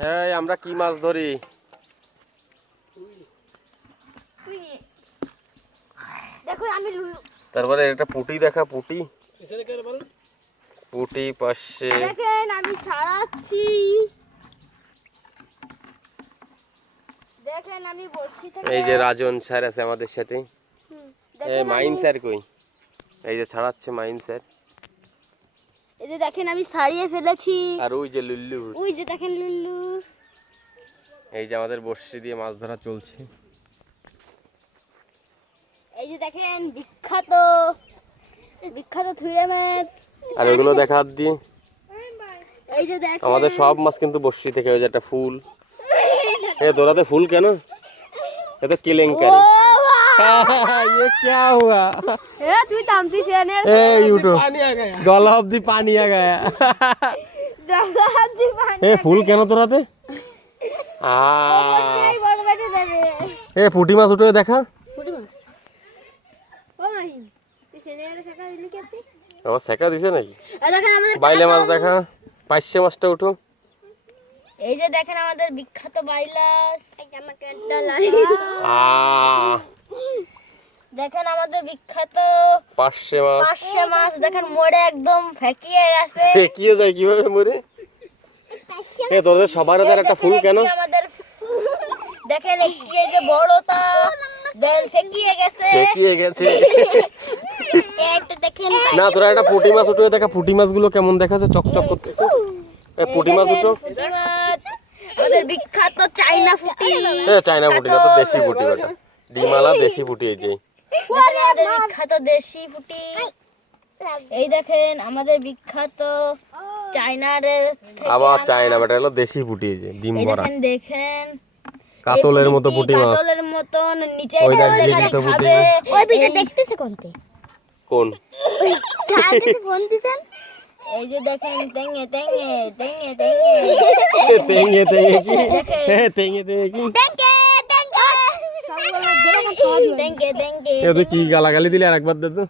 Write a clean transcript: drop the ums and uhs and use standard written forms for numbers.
এই আমরা কি মাছ ধরি? দেখো আমি লুলু। তারপরে একটা পুঁটি দেখা, পুঁটি পুঁটি পাশে। দেখেন আমি ছাড়াচ্ছি। দেখেন আমি বসি থেকে। এই যে রাজন স্যার আছে আমাদের সাথে। এই মাইন স্যার কই? এই যে ছাড়াচ্ছে মাইন স্যার। এই যে দেখেন আমি ছাড়িয়ে ফেলেছি। আর ওই যে লুল্লু, ওই যে দেখেন লুল্লু। এই যে আমাদের বড়শি দিয়ে মাছ ধরা চলছে। এই যে দেখেন বিখ্যাত বিখ্যাত থুইরা মাছ। আর ওগুলো দেখা হাত দিয়ে। এই যে দেখেন আমাদের সব মাছ কিন্তু বড়শি থেকে। ওই যে একটা ফুল। এ দোরাতে ফুল কেন? এ তো কেলেঙ্কারি। ये क्या हुआ? ए तू तामती से ने ए यूट्यूब गला अब्दी पानी आ गया। दलाजी पानी ए फूल কেন তোরাতে? এই বড় বেটে দেবে। এ পুঁটি মাছ উঠে দেখা। পুঁটি মাছ ও মাই তুই সেনে এর শাকা দিলি কেতি? আবার সেকা দিছে নাকি? এই দেখেন আমাদের বাইলে মাছ দেখা। পাইছে মাছটা উঠো। এই যে দেখেন আমাদের বিখ্যাত বাইলাস। এই আমাকে ডালা দেখেন আমাদের বিখ্যাত পাশে মাছ। পাশে মাছ দেখেন মরে একদম ফেকিয়ে গেছে। ফেকিয়ে যায় কিভাবে মরে? এ তোদের সবার হাতে একটা ফুল কেন? আমাদের দেখেন একটি এই যে বড়টা দেন ফেকিয়ে গেছে। ফেকিয়ে গেছে। এটা দেখেন না তোরা একটা পুঁটি মাছ উঠে দেখা। পুঁটি মাছগুলো কেমন দেখাচ্ছে? চকচক করতেছে। এ পুঁটি মাছ উঠো। পুঁটি মাছ আমাদের বিখ্যাত চাইনা পুঁটি। এ চায়না পুঁটি না তো দেশি পুঁটি ওটা। ডিমালা দেশি পুঁটি এই যে। আমাদের বিখ্যাত দেশি পুঁটি। এই দেখেন আমাদের বিখ্যাত চাইনার আবার চায়না বেটা হলো দেশি পুঁটি এই যে ডিম এই ভরা। দেখেন দেখেন কাতলের মতো পুঁটি মাছ। কাতলের মতন নিচে ওই দেখ খালি জীবিত পুঁটি খাবে। মাছ। ওই ভিডিও দেখতেছে কোনতে? কোন? চাইতেছে ফোন দিছেন। এই যে দেখেন টেঙ্গে টেঙ্গে টেঙ্গে টেঙ্গে তেঙ্গে তেঙ্গে কি? এ তেঙ্গে তেঙ্গে কি? টেঙ্গে টেঙ্গে সবগুলো জোরে খাওয়া দিবেন টেঙ্গে টেঙ্গে এ তুই কি গালাগালি দিলি আরেকবার দে তো।